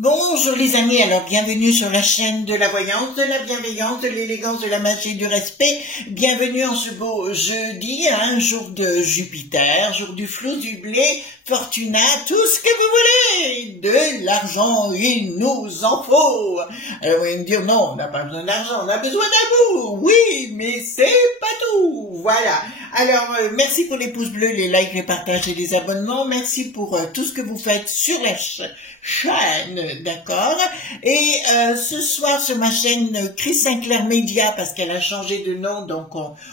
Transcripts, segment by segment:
Bonjour les amis, alors bienvenue sur la chaîne de la voyance, de la bienveillance, de l'élégance, de la magie, du respect. Bienvenue en ce beau jeudi, jour de Jupiter, jour du flou, du blé, fortuna, tout ce que vous voulez. De l'argent, il nous en faut. Alors vous allez me dire, non, on n'a pas besoin d'argent, on a besoin d'amour. Oui, mais c'est pas tout. Voilà. Alors, merci pour les pouces bleus, les likes, les partages et les abonnements. Merci pour tout ce que vous faites sur la chaîne, d'accord. Et ce soir sur ma chaîne Chris Sinclair Media, parce qu'elle a changé de nom, donc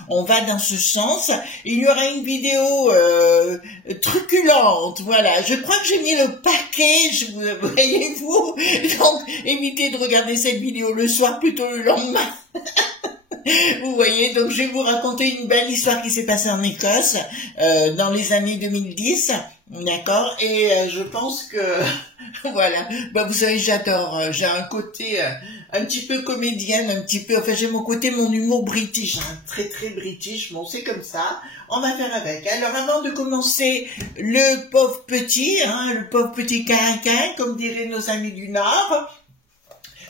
on va dans ce sens. Il y aura une vidéo truculente, voilà. Je crois que j'ai mis le paquet, voyez-vous. Donc, évitez de regarder cette vidéo le soir, plutôt le lendemain. Vous voyez, donc je vais vous raconter une belle histoire qui s'est passée en Écosse dans les années 2010, d'accord. Et je pense que voilà, bah vous savez, j'adore, j'ai un côté un petit peu comédienne, un petit peu, enfin j'ai mon côté, mon humour british, très très british. Bon, c'est comme ça, on va faire avec. Alors avant de commencer, le pauvre petit, le pauvre petit quinquin, comme diraient nos amis du Nord.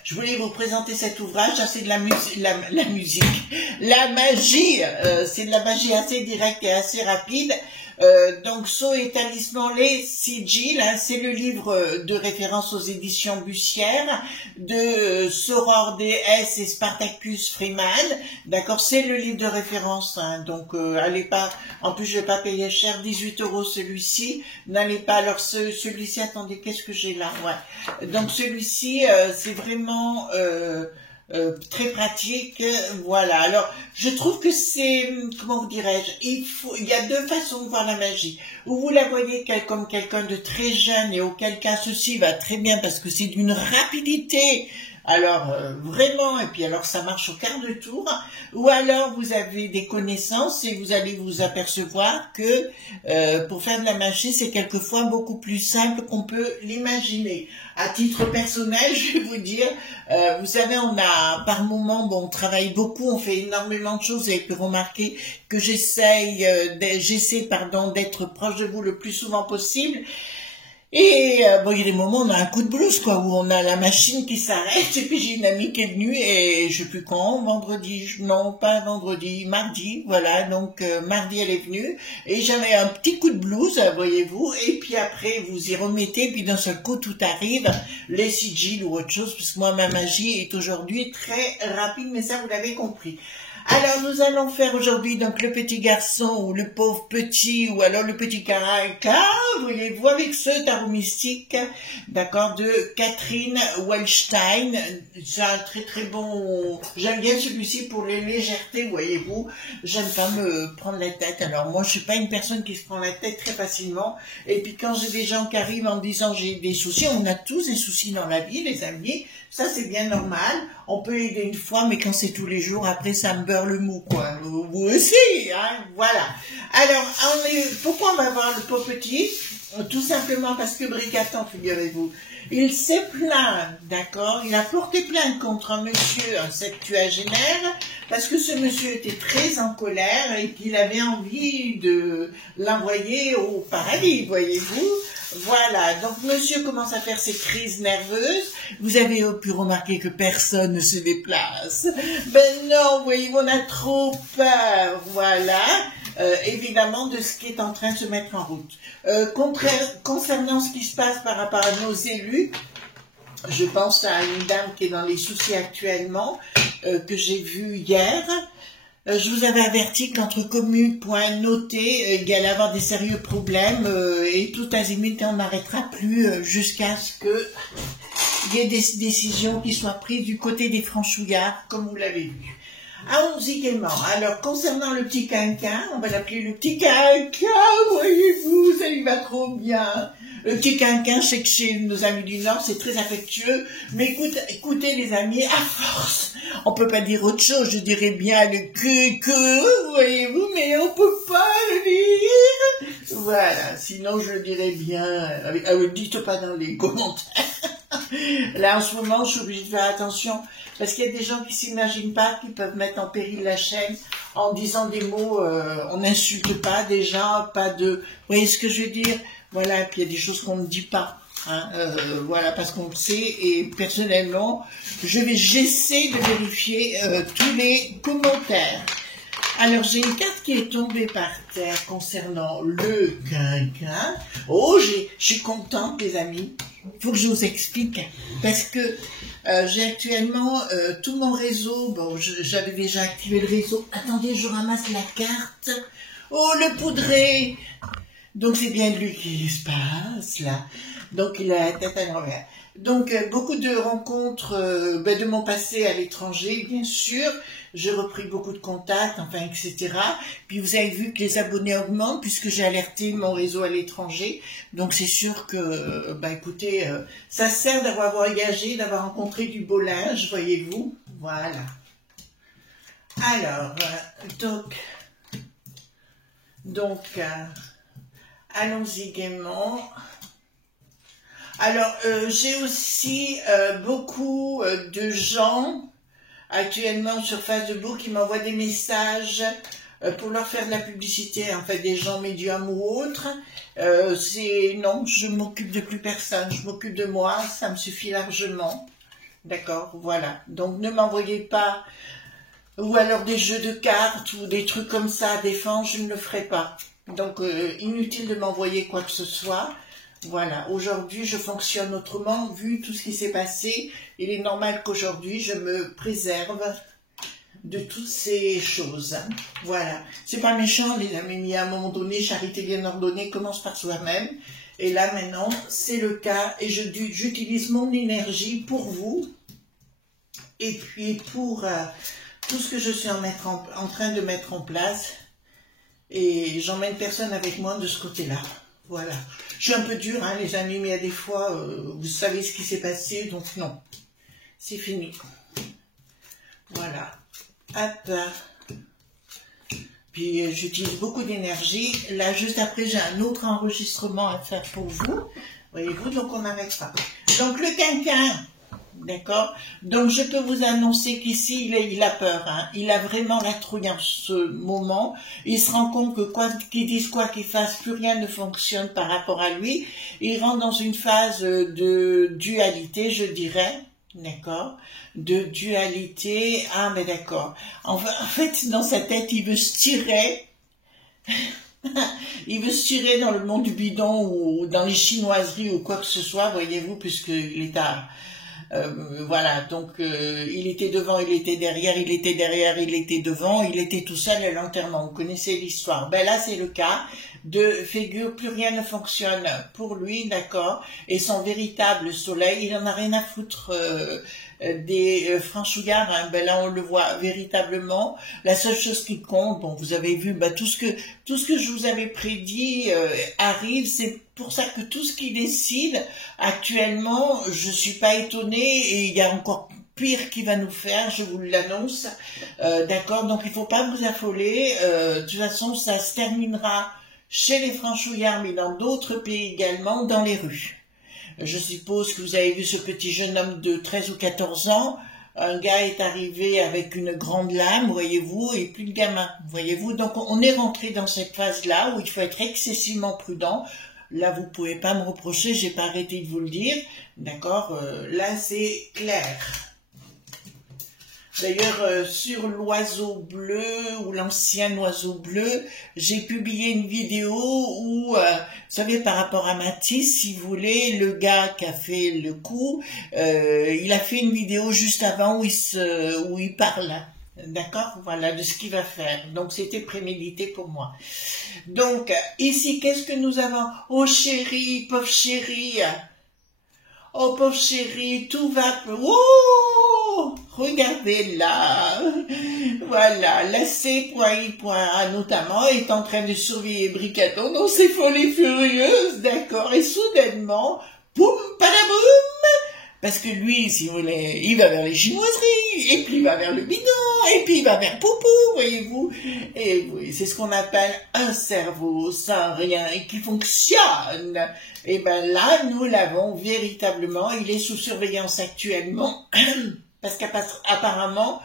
Je voulais vous présenter cet ouvrage, c'est de la musique, la magie, c'est de la magie assez directe et assez rapide. Donc, Sceaux et Talismans, les Sigils, c'est le livre de référence aux éditions Bussière de Soror DS et Spartacus Freeman. D'accord, c'est le livre de référence, donc allez pas, en plus je vais pas payer cher, 18 € celui-ci, n'allez pas, alors celui-ci, attendez, qu'est-ce que j'ai là, ouais, donc celui-ci, c'est vraiment très pratique, voilà. Alors, je trouve que c'est, comment vous dirais-je, il y a deux façons de voir la magie. Ou vous la voyez comme quelqu'un de très jeune et auquel cas ceci va très bien parce que c'est d'une rapidité. Alors, vraiment, et puis alors ça marche au quart de tour, ou alors vous avez des connaissances et vous allez vous apercevoir que pour faire de la magie, c'est quelquefois beaucoup plus simple qu'on peut l'imaginer. À titre personnel, je vais vous dire, vous savez, on a par moment, bon, on travaille beaucoup, on fait énormément de choses, vous avez pu remarquer que j'essaie d'être proche de vous le plus souvent possible. Et bon, il y a des moments où on a un coup de blues, quoi, où on a la machine qui s'arrête, et puis j'ai une amie qui est venue, et je sais plus quand, vendredi, non, pas vendredi, mardi, voilà, donc mardi elle est venue, et j'avais un petit coup de blues, voyez-vous, et puis après vous y remettez, puis d'un seul coup tout arrive, les sigils ou autre chose, parce que moi ma magie est aujourd'hui très rapide, mais ça vous l'avez compris. Alors, nous allons faire aujourd'hui donc le petit garçon ou le pauvre petit ou alors le petit caracas, voyez-vous, avec ce tarot mystique, d'accord, de Catherine Wellstein. C'est un très très bon, j'aime bien celui-ci pour les légèretés, voyez-vous, j'aime pas me prendre la tête. Alors moi, je suis pas une personne qui se prend la tête très facilement, et puis quand j'ai des gens qui arrivent en me disant j'ai des soucis, on a tous des soucis dans la vie, les amis, ça c'est bien normal, on peut aider une fois, mais quand c'est tous les jours, après ça me beurre le mou, quoi. Vous aussi, voilà. Alors, pourquoi on va voir le pauvre petit? Tout simplement parce que Brigatan, figurez-vous, il s'est plaint, d'accord, il a porté plainte contre un monsieur, un septuagénaire, parce que ce monsieur était très en colère et qu'il avait envie de l'envoyer au paradis, voyez-vous. Voilà, donc monsieur commence à faire ses crises nerveuses. Vous avez pu remarquer que personne ne se déplace. Ben non, voyez, on a trop peur, voilà. Évidemment de ce qui est en train de se mettre en route. Concernant ce qui se passe par rapport à nos élus, je pense à une dame qui est dans les soucis actuellement, que j'ai vue hier. Je vous avais averti qu'entre communes, point noté, il y allait avoir des sérieux problèmes et tout azimut, on n'arrêtera plus jusqu'à ce que il y ait des décisions qui soient prises du côté des franchouillards, comme vous l'avez vu. Allons-y gaiement. Alors, concernant le petit quinquin, on va l'appeler le petit quinquin, voyez-vous, ça lui va trop bien. Le petit quinquin, je sais que chez nos amis du Nord, c'est très affectueux, mais écoutez les amis, à force, on peut pas dire autre chose, je dirais bien le que, voyez-vous, mais on peut pas le dire. Voilà, sinon je le dirais bien, dites pas dans les commentaires. Là, en ce moment, je suis obligée de faire attention, parce qu'il y a des gens qui s'imaginent pas qu'ils peuvent mettre en péril la chaîne en disant des mots, on n'insulte pas des gens, pas de... Vous voyez ce que je veux dire? Voilà, et puis il y a des choses qu'on ne dit pas. Hein, voilà, parce qu'on le sait, et personnellement, j'essaie de vérifier tous les commentaires. Alors, j'ai une carte qui est tombée par terre concernant le quinquin. Oh, je suis contente, les amis. Il faut que je vous explique, parce que j'ai actuellement tout mon réseau. Bon, j'avais déjà activé le réseau. Attendez, je ramasse la carte. Oh, le poudré! Donc, c'est bien lui qui se passe, là. Donc, il a la tête à l'envers. Donc, beaucoup de rencontres de mon passé à l'étranger, bien sûr. J'ai repris beaucoup de contacts, enfin, etc. Puis, vous avez vu que les abonnés augmentent puisque j'ai alerté mon réseau à l'étranger. Donc, c'est sûr que, écoutez, ça sert d'avoir voyagé, d'avoir rencontré du beau linge, voyez-vous. Voilà. Alors, allons-y gaiement. Alors, j'ai aussi beaucoup de gens actuellement sur Facebook qui m'envoient des messages pour leur faire de la publicité, en fait, des gens médiums ou autres. Non, je m'occupe de plus personne, je m'occupe de moi, ça me suffit largement. D'accord, voilà. Donc, ne m'envoyez pas, ou alors des jeux de cartes ou des trucs comme ça à défendre, je ne le ferai pas. Donc, inutile de m'envoyer quoi que ce soit. Voilà, aujourd'hui, je fonctionne autrement, vu tout ce qui s'est passé. Il est normal qu'aujourd'hui, je me préserve de toutes ces choses. Hein. Voilà, c'est pas méchant, les amis, mais à un moment donné, charité bien ordonnée commence par soi-même. Et là, maintenant, c'est le cas, et j'utilise mon énergie pour vous, et puis pour tout ce que je suis en train de mettre en place. Et j'emmène personne avec moi de ce côté-là. Voilà. Je suis un peu dure, hein, les amis, mais il y a des fois, vous savez ce qui s'est passé, donc non. C'est fini. Voilà. Hop. Puis j'utilise beaucoup d'énergie. Là, juste après, j'ai un autre enregistrement à faire pour vous. Voyez-vous, donc on n'arrête pas. Donc le quinquin. D'accord. Donc je peux vous annoncer qu'ici il a peur, hein. Il a vraiment la trouille en ce moment. Il se rend compte que quoi qu'il dise, quoi qu'il fasse, plus rien ne fonctionne par rapport à lui. Il rentre dans une phase de dualité, je dirais. D'accord. De dualité. Ah mais d'accord. En fait, dans sa tête, il veut se tirer. Il veut se tirer dans le monde du bidon ou dans les chinoiseries ou quoi que ce soit, voyez-vous, puisqu'il est à... voilà, donc il était devant, il était derrière, il était derrière, il était devant, il était tout seul à l'enterrement. Vous connaissez l'histoire. Ben là, c'est le cas de figure, plus rien ne fonctionne pour lui, d'accord. Et son véritable soleil, il en a rien à foutre des franchouillards. Hein. Ben là, on le voit véritablement. La seule chose qui compte, bon, vous avez vu, ben, tout ce que je vous avais prédit arrive. C'est pour ça que tout ce qu'il décide actuellement, je suis pas étonnée, et il y a encore pire qui va nous faire, je vous l'annonce. D'accord, donc il faut pas vous affoler. De toute façon, ça se terminera chez les franchouillards, mais dans d'autres pays également, dans les rues. Je suppose que vous avez vu ce petit jeune homme de 13 ou 14 ans. Un gars est arrivé avec une grande lame, voyez-vous, et plus de gamin, voyez-vous. Donc on est rentré dans cette phase-là où il faut être excessivement prudent. Là, vous pouvez pas me reprocher, j'ai pas arrêté de vous le dire, d'accord. Là, c'est clair. D'ailleurs, sur l'oiseau bleu ou l'ancien oiseau bleu, j'ai publié une vidéo où, vous savez, par rapport à Matisse, si vous voulez, le gars qui a fait le coup, il a fait une vidéo juste avant où il parle. D'accord, voilà, de ce qu'il va faire. Donc, c'était prémédité pour moi. Donc, ici, qu'est-ce que nous avons? Oh, chérie, pauvre chérie. Oh, pauvre chérie, tout va... Oh, regardez là. Voilà, la C.I.A notamment est en train de surveiller Bricaton dans ses folies furieuses, d'accord. Et soudainement, boum, padaboum, parce que lui, si vous voulez, il va vers les chinoiseries, et puis il va vers le bidon, et puis il va vers Poupou, voyez-vous. Et oui, c'est ce qu'on appelle un cerveau sans rien et qui fonctionne. Et ben là, nous l'avons véritablement, il est sous surveillance actuellement, parce qu'apparemment,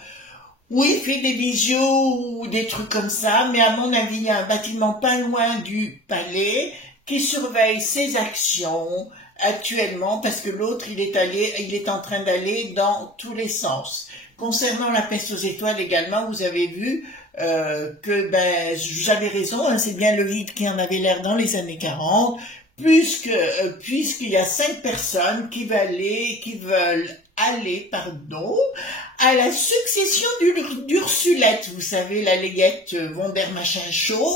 oui, il fait des visios ou des trucs comme ça, mais à mon avis, il y a un bâtiment pas loin du palais qui surveille ses actions, actuellement, parce que l'autre, il est en train d'aller dans tous les sens. Concernant la peste aux étoiles également, vous avez vu que ben j'avais raison, hein, c'est bien le hit qui en avait l'air dans les années 40, puisqu'il y a 5 personnes qui veulent aller, pardon, à la succession d'Ursulette, vous savez, la Layette Vonder machin chose,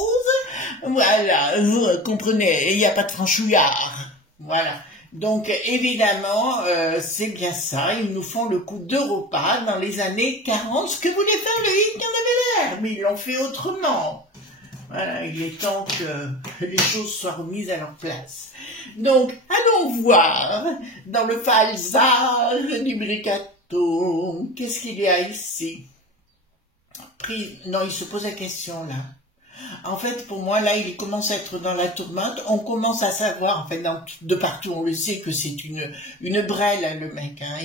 voilà, vous comprenez, il n'y a pas de franchouillard, voilà. Donc, évidemment, c'est bien ça. Ils nous font le coup d'Europa dans les années 40. Ce que voulait faire le hit qui en avait l'air, mais ils l'ont fait autrement. Voilà, il est temps que les choses soient remises à leur place. Donc, allons voir dans le falzar du Bricaton. Qu'est-ce qu'il y a ici? Non, il se pose la question, là. En fait, pour moi, là, il commence à être dans la tourmente. On commence à savoir, en fait, de partout, on le sait que c'est une brêle, hein, le mec. Hein.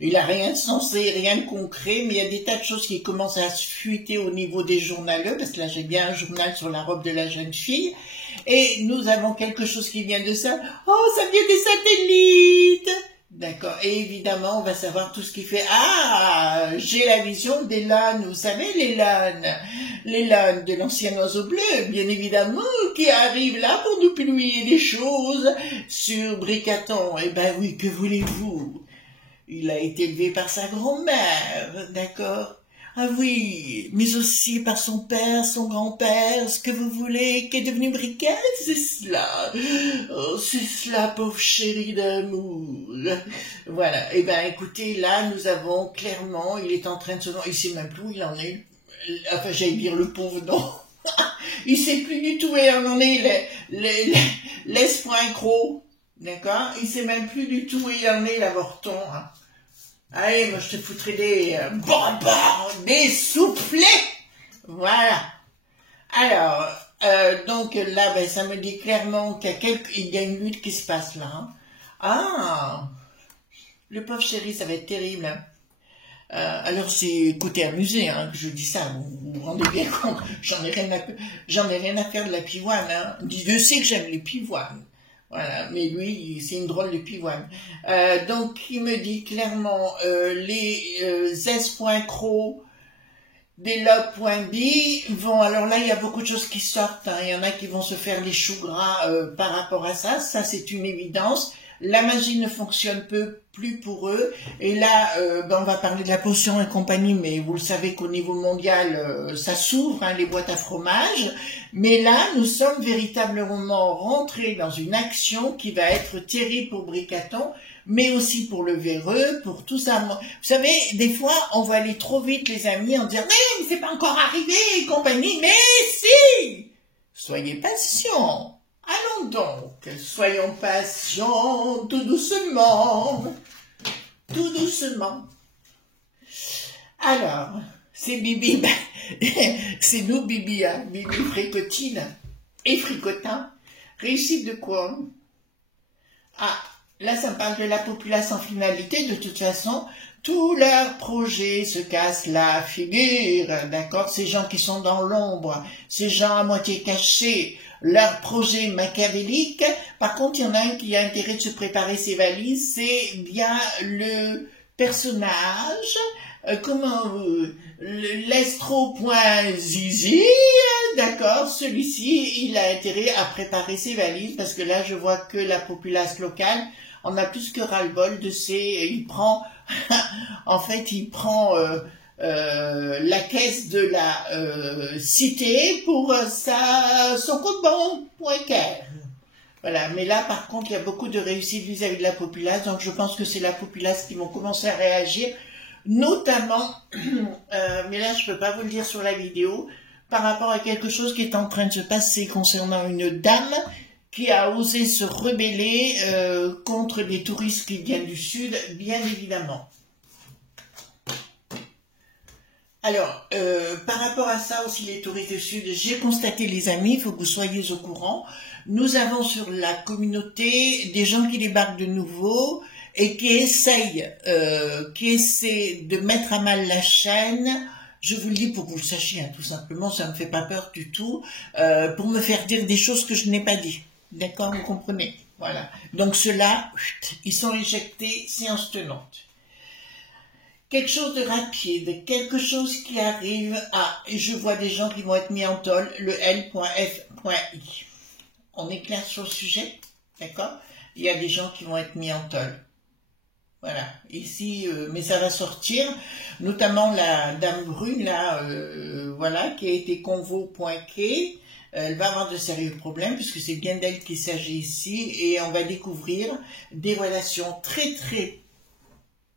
Il a rien de sensé, rien de concret, mais il y a des tas de choses qui commencent à se fuiter au niveau des journaleux, parce que là, j'ai bien un journal sur la robe de la jeune fille. Et nous avons quelque chose qui vient de ça. Oh, ça vient des satellites! D'accord. Et évidemment, on va savoir tout ce qui fait. Ah, j'ai la vision des lanes. Vous savez, les lanes de l'ancien oiseau bleu, bien évidemment, qui arrivent là pour nous publier des choses sur Bricaton. Eh ben oui, que voulez-vous? Il a été élevé par sa grand-mère, d'accord? Ah oui, mais aussi par son père, son grand-père, ce que vous voulez, qui est devenu Briquette, c'est cela. Oh, c'est cela, pauvre chérie d'amour. Voilà, eh ben écoutez, là, nous avons clairement, il est en train de se... Il sait même plus où il en est. Enfin, j'allais dire le pauvre, non. Il sait plus du tout où il en est, l'Espoincro, d'accord? Il sait même plus du tout où il en est, l'avorton, hein. Allez, moi je te foutrais des bonbons, des soufflets. Voilà. Alors, donc là, ben, ça me dit clairement qu'il y a une lutte qui se passe là. Hein. Ah, le pauvre chéri, ça va être terrible. Hein. Alors c'est côté amusé hein, que je dis ça, vous vous rendez bien compte, j'en ai rien à faire de la pivoine. Hein. Dieu sait que j'aime les pivoines. Voilà, mais lui, c'est une drôle de pivoine. Donc, il me dit clairement, les S.Cro des log.b vont... Alors là, il y a beaucoup de choses qui sortent. Hein. Il y en a qui vont se faire les choux gras par rapport à ça. Ça, c'est une évidence. La magie ne fonctionne plus pour eux. Et là, ben, on va parler de la potion et compagnie, mais vous le savez qu'au niveau mondial, ça s'ouvre, hein, les boîtes à fromage. Mais là, nous sommes véritablement rentrés dans une action qui va être terrible pour Bricaton, mais aussi pour le véreux, pour tout ça. Vous savez, des fois, on va aller trop vite, les amis, en disant « Mais c'est pas encore arrivé, et compagnie. » Mais si! Soyez patients. Allons donc, soyons patients, tout doucement, tout doucement. Alors, c'est Bibi, c'est nous Bibi, hein, Bibi fricotine et fricotin. Réussite de quoi? Ah, là ça me parle de la populace en finalité, de toute façon, tous leurs projets se cassent la figure, d'accord? Ces gens qui sont dans l'ombre, ces gens à moitié cachés, leur projet machiavélique. Par contre, il y en a un qui a intérêt de se préparer ses valises, c'est bien le personnage, l'estro.zizi, d'accord, celui-ci, il a intérêt à préparer ses valises, parce que là, je vois que la populace locale, on a plus que ras-le-bol de il prend, en fait, il prend la caisse de la cité pour son compte bancaire. Voilà, mais là, par contre, il y a beaucoup de réussite vis-à-vis de la populace, donc je pense que c'est la populace qui vont commencer à réagir, notamment, mais là, je peux pas vous le dire sur la vidéo, par rapport à quelque chose qui est en train de se passer concernant une dame qui a osé se rebeller contre des touristes qui viennent du Sud, bien évidemment. Alors, par rapport à ça aussi, les touristes du Sud, j'ai constaté, les amis, il faut que vous soyez au courant, nous avons sur la communauté des gens qui débarquent de nouveau et qui essaient de mettre à mal la chaîne. Je vous le dis pour que vous le sachiez, hein, tout simplement, ça me fait pas peur du tout, pour me faire dire des choses que je n'ai pas dit. D'accord, vous comprenez? Voilà. Donc ceux-là, ils sont éjectés, séance tenante. Quelque chose de rapide, quelque chose qui arrive à, et je vois des gens qui vont être mis en tôle, le L.F.I. On est clair sur le sujet, d'accord? Il y a des gens qui vont être mis en tôle. Voilà, ici, mais ça va sortir, notamment la dame brune, là, voilà, qui a été convoquée. Elle va avoir de sérieux problèmes, puisque c'est bien d'elle qu'il s'agit ici, et on va découvrir des relations très très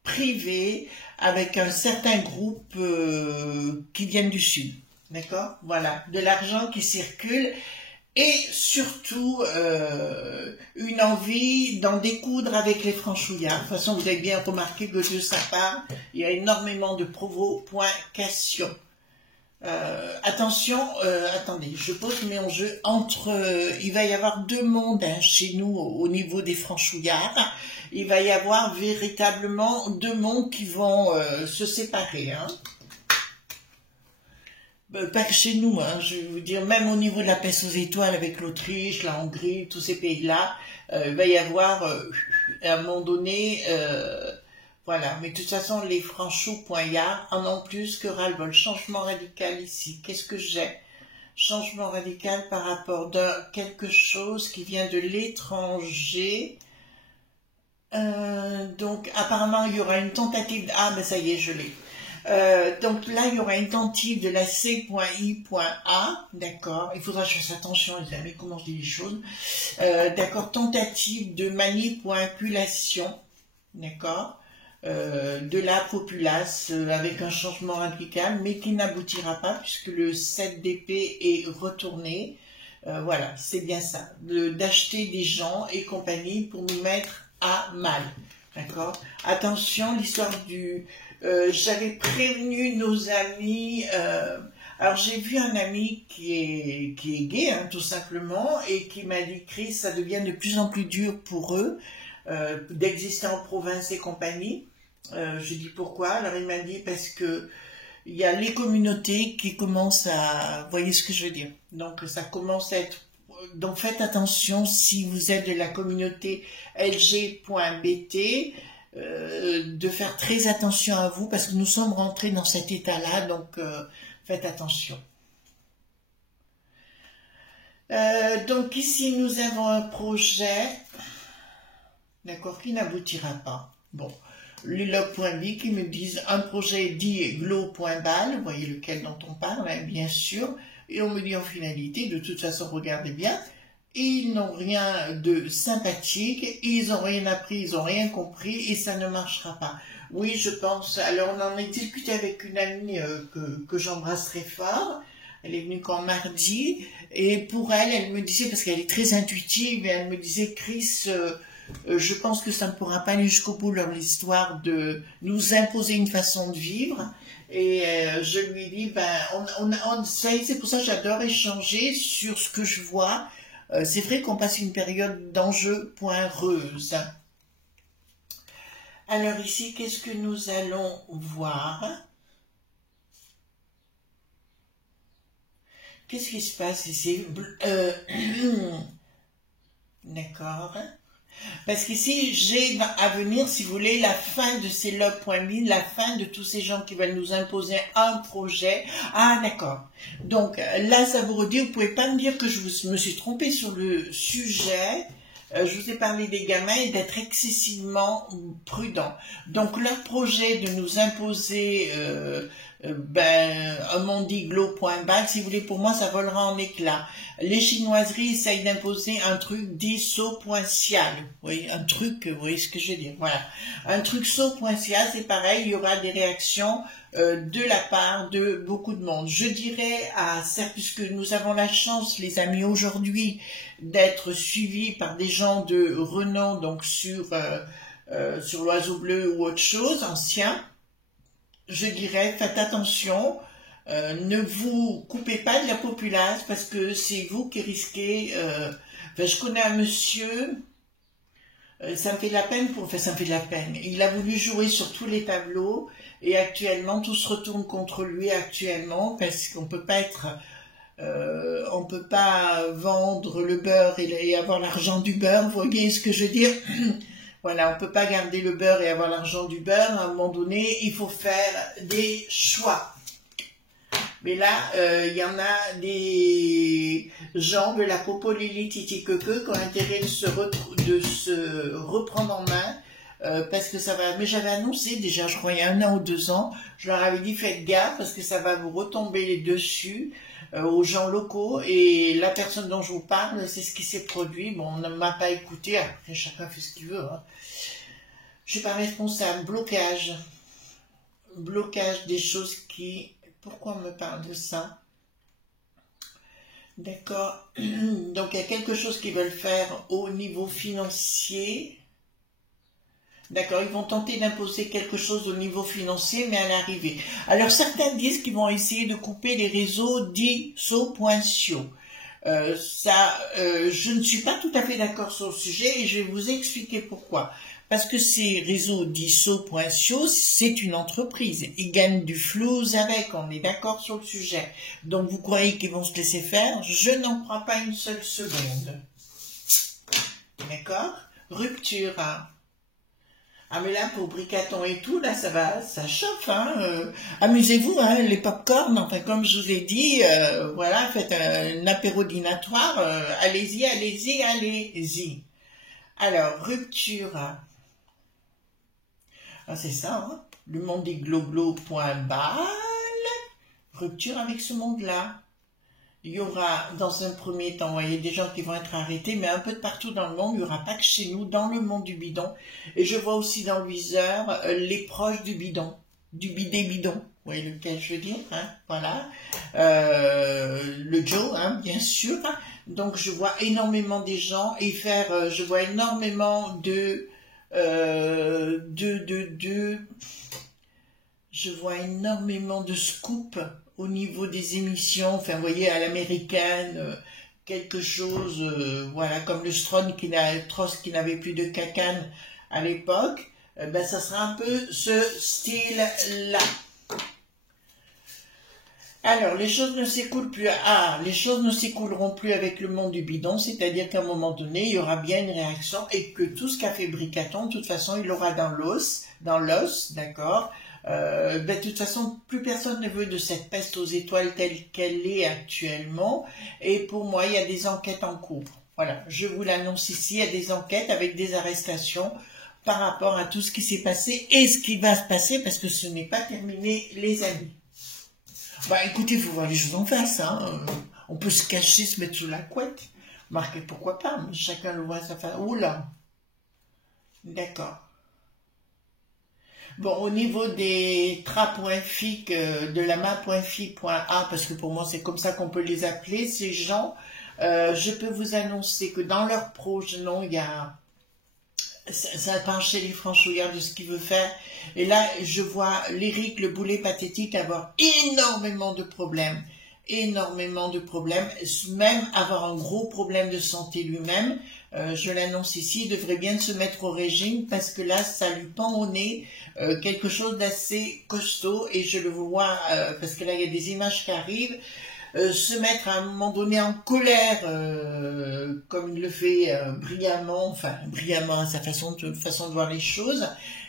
privées avec un certain groupe qui viennent du Sud. D'accord? Voilà, de l'argent qui circule, et surtout une envie d'en découdre avec les franchouillards. De toute façon, vous avez bien remarqué que de sa part, il y a énormément de provocations. Attention, attendez, je pose mes enjeux entre... il va y avoir deux mondes hein, chez nous au niveau des franchouillards. Il va y avoir véritablement deux mondes qui vont se séparer. Hein. Pas que chez nous, hein, je vais vous dire, même au niveau de la peste aux étoiles avec l'Autriche, la Hongrie, tous ces pays-là, il va y avoir, à un moment donné, voilà. Mais de toute façon, les franchos poignards en ont plus que ras-le-bol. Changement radical ici. Qu'est-ce que j'ai? Changement radical par rapport à quelque chose qui vient de l'étranger. Donc, apparemment, il y aura une tentative... Ah, ben ça y est, je l'ai. Donc là, il y aura une tentative de la C.I.A, d'accord. Il faudra que je fasse attention, les amis, comment je dis les choses. D'accord, tentative de manipulation, d'accord, de la populace avec un changement radical, mais qui n'aboutira pas puisque le 7 d'épée est retourné. Voilà, c'est bien ça, d'acheter des gens et compagnie pour nous mettre à mal, d'accord. Attention, l'histoire du... j'avais prévenu nos amis, alors j'ai vu un ami qui est gay, hein, tout simplement, et qui m'a dit, Chris, ça devient de plus en plus dur pour eux d'exister en province et compagnie. J'ai dit pourquoi, alors il m'a dit parce que il y a les communautés qui commencent à, vous voyez ce que je veux dire, donc ça commence à être, donc faites attention si vous êtes de la communauté LG.BT, de faire très attention à vous parce que nous sommes rentrés dans cet état-là, donc faites attention. Donc ici nous avons un projet, d'accord, qui n'aboutira pas. Bon, les log.b qui me disent un projet dit glow.bal, vous voyez lequel dont on parle, hein, bien sûr, et on me dit en finalité, de toute façon, regardez bien, ils n'ont rien de sympathique, ils n'ont rien appris, ils n'ont rien compris, et ça ne marchera pas. Oui, je pense, alors on en a discuté avec une amie que j'embrasse très fort, elle est venue quand mardi, et pour elle, elle me disait, parce qu'elle est très intuitive, et elle me disait, Chris, je pense que ça ne pourra pas aller jusqu'au bout leur histoire de nous imposer une façon de vivre. Et je lui dis, ben, c'est pour ça que j'adore échanger sur ce que je vois. C'est vrai qu'on passe une période d'enjeux poireuse. Alors ici, qu'est-ce que nous allons voir? Qu'est-ce qui se passe ici? D'accord. Parce qu'ici, j'ai à venir, si vous voulez, la fin de ces log.me, la fin de tous ces gens qui veulent nous imposer un projet. Ah, d'accord. Donc, là, ça vous redit, vous pouvez pas me dire que je me suis trompée sur le sujet. je vous ai parlé des gamins et d'être excessivement prudents. Donc leur projet de nous imposer un mondiglo.bal, si vous voulez, pour moi ça volera en éclats. Les chinoiseries essayent d'imposer un truc dit so.cial. Oui, un truc, vous voyez ce que je veux dire, voilà. Un truc so.cial, c'est pareil, il y aura des réactions de la part de beaucoup de monde. Je dirais puisque nous avons la chance, les amis, aujourd'hui, d'être suivis par des gens de renom, donc sur l'Oiseau Bleu ou autre chose, ancien, je dirais, faites attention, ne vous coupez pas de la populace, parce que c'est vous qui risquez... je connais un monsieur... ça me fait de la peine ça me fait de la peine. Il a voulu jouer sur tous les tableaux et actuellement tout se retourne contre lui actuellement parce qu'on peut pas on peut pas vendre le beurre et avoir l'argent du beurre. Vous voyez ce que je veux dire? Voilà, on peut pas garder le beurre et avoir l'argent du beurre. À un moment donné, il faut faire des choix. Mais là, il y en a des gens de la Popolili Titiqueque qui ont intérêt de se reprendre en main parce que ça va... Mais j'avais annoncé déjà, je crois, il y a 1 an ou 2 ans, je leur avais dit faites gaffe parce que ça va vous retomber dessus aux gens locaux. Et la personne dont je vous parle, c'est ce qui s'est produit. Bon, on ne m'a pas écouté, après chacun fait ce qu'il veut. Hein. Je suis pas responsable. Blocage des choses qui... Pourquoi on me parle de ça? D'accord. Donc, il y a quelque chose qu'ils veulent faire au niveau financier. D'accord, ils vont tenter d'imposer quelque chose au niveau financier, mais à l'arrivée. Alors, certains disent qu'ils vont essayer de couper les réseaux dits so.cio. Je ne suis pas tout à fait d'accord sur le sujet et je vais vous expliquer pourquoi. Parce que ces réseaux dits so.cio, c'est une entreprise. Ils gagnent du flouze avec, on est d'accord sur le sujet. Donc vous croyez qu'ils vont se laisser faire? Je n'en crois pas une seule seconde. D'accord? Rupture. Hein. Ah mais là pour Bricaton et tout, là ça chauffe. Hein. Amusez-vous, hein, les pop-corn, enfin comme je vous ai dit, voilà, faites un apéro dînatoire, allez-y, allez-y, allez-y. Alors, rupture. Ah, c'est ça, hein? Le monde des globlo.bal, rupture avec ce monde-là. Il y aura, dans un premier temps, vous voyez, des gens qui vont être arrêtés, mais un peu de partout dans le monde, il n'y aura pas que chez nous, dans le monde du bidon. Et je vois aussi dans le viseur les proches du bidon, du bidet-bidon. Vous voyez lequel je veux dire, hein? Voilà. Le Joe, hein, bien sûr. Donc, je vois énormément des gens et je vois énormément je vois énormément de scoops au niveau des émissions, enfin, vous voyez, à l'américaine, quelque chose, voilà, comme le Trost qui n'avait plus de cacane à l'époque, ben, ça sera un peu ce style-là. Alors, les choses ne s'écoulent plus. Les choses ne s'écouleront plus avec le monde du bidon, c'est-à-dire qu'à un moment donné, il y aura bien une réaction et que tout ce qu'a fait Bricaton, de toute façon, il l'aura dans l'os, d'accord. De toute façon, plus personne ne veut de cette peste aux étoiles telle qu'elle est actuellement. Et pour moi, il y a des enquêtes en cours. Voilà, je vous l'annonce ici, il y a des enquêtes avec des arrestations par rapport à tout ce qui s'est passé et ce qui va se passer parce que ce n'est pas terminé, les amis. Bah écoutez, il faut voir les choses en face. Hein. On peut se cacher, se mettre sous la couette. Marquez, pourquoi pas, mais chacun le voit à sa façon. Oula. D'accord. Bon, au niveau des tra.fi, de la main.fi.a, parce que pour moi c'est comme ça qu'on peut les appeler, ces gens, je peux vous annoncer que dans leur projet, non, il y a... Ça penche chez les franchouillards de ce qu'il veut faire. Et là, je vois l'Éric, le boulet pathétique, avoir énormément de problèmes. Même avoir un gros problème de santé lui-même. Je l'annonce ici, il devrait bien se mettre au régime parce que là, ça lui pend au nez quelque chose d'assez costaud. Et je le vois, parce que là, il y a des images qui arrivent. Se mettre à un moment donné en colère, comme il le fait brillamment à sa façon de voir les choses.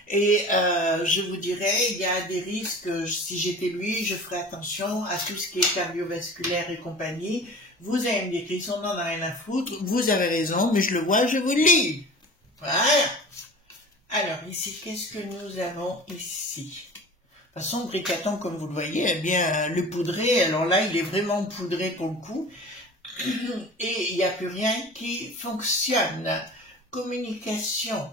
Et je vous dirais, il y a des risques, si j'étais lui, je ferais attention à tout ce qui est cardiovasculaire et compagnie, Vous allez me dire qu'ils en ont rien à foutre. Vous avez raison, mais je le vois, je vous le lis. Voilà. Alors, ici, qu'est-ce que nous avons ici? De toute façon, Bricaton, comme vous le voyez, eh bien, le poudré, alors là, il est vraiment poudré pour le coup. Et il n'y a plus rien qui fonctionne. Communication.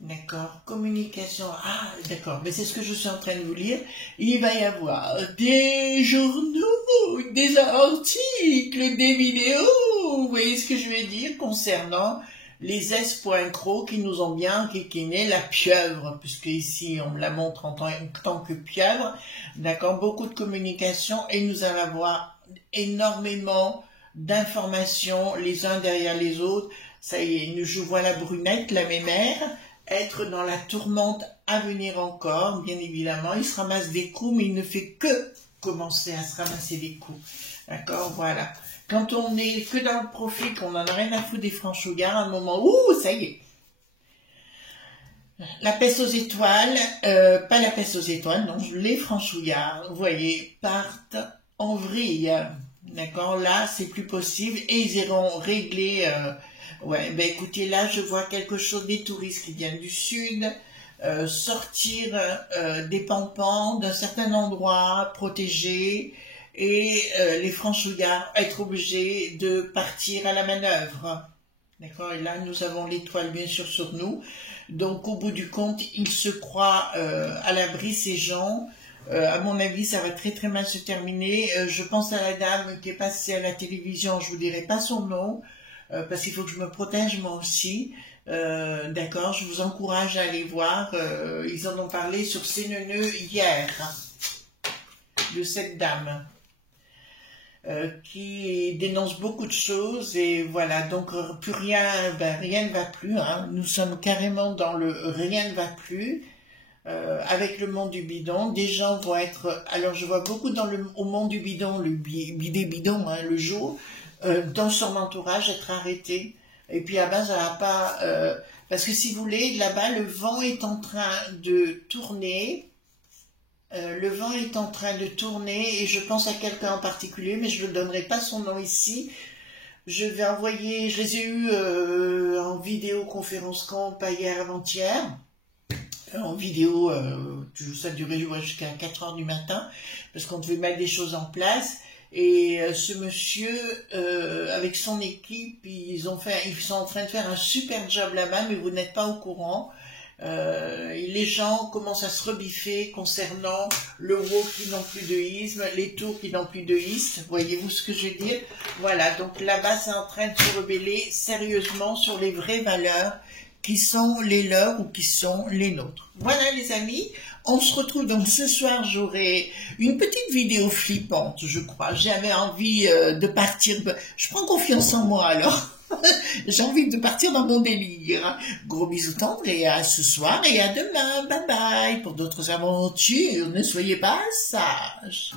D'accord, communication. Ah, d'accord, mais c'est ce que je suis en train de vous lire. Il va y avoir des journaux, des articles, des vidéos. Vous voyez ce que je veux dire concernant les S.Cro qui nous ont bien kékiné la pieuvre, puisque ici on me la montre en tant que pieuvre. D'accord, beaucoup de communication et nous allons avoir énormément d'informations les uns derrière les autres. Ça y est, je vois la brunette, la mémère, être dans la tourmente à venir encore, bien évidemment. Il se ramasse des coups, mais il ne fait que commencer à se ramasser des coups. D'accord, voilà. Quand on est que dans le profit, qu'on en a rien à foutre des franchouillards, à un moment, ouh, ça y est. La peste aux étoiles, pas la peste aux étoiles, non, les franchouillards, vous voyez, partent en vrille. D'accord, là, c'est plus possible, et ils iront régler... ouais, ben écoutez, là, je vois quelque chose des touristes qui viennent du sud, sortir des pampans d'un certain endroit protégé, et les franchouillards être obligés de partir à la manœuvre. D'accord, et là, nous avons l'étoile, bien sûr, sur nous. Donc, au bout du compte, ils se croient à l'abri, ces gens. À mon avis, ça va très très mal se terminer. Je pense à la dame qui est passée à la télévision, je vous dirai pas son nom, parce qu'il faut que je me protège moi aussi. D'accord, je vous encourage à aller voir. Ils en ont parlé sur CNN hier, de cette dame qui dénonce beaucoup de choses. Et voilà, donc plus rien, ben, rien ne va plus. Hein. Nous sommes carrément dans le rien ne va plus. Avec le monde du bidon, des gens vont être... Alors, je vois beaucoup au monde du bidon, le bidet bidon, hein, le jour, dans son entourage, être arrêté. Et puis, à base, ça va pas... parce que si vous voulez, là-bas, le vent est en train de tourner. Le vent est en train de tourner, et je pense à quelqu'un en particulier, mais je ne donnerai pas son nom ici. Je vais envoyer... Je les ai eus en vidéoconférence camp hier avant-hier. En vidéo, ça durait jusqu'à 4 heures du matin, parce qu'on devait mettre des choses en place, et ce monsieur, avec son équipe, ils sont en train de faire un super job là-bas, mais vous n'êtes pas au courant. Les gens commencent à se rebiffer concernant le WOC qui n'ont plus de isme, les tours qui n'ont plus de isme, voyez-vous ce que je veux dire? Voilà, donc là-bas, c'est en train de se rebeller sérieusement sur les vraies valeurs qui sont les leurs ou qui sont les nôtres. Voilà les amis, on se retrouve donc ce soir, j'aurai une petite vidéo flippante, je crois. J'avais envie de partir, je prends confiance en moi alors, j'ai envie de partir dans mon délire. Gros bisous tendres et à ce soir et à demain, bye bye, pour d'autres aventures, ne soyez pas sages.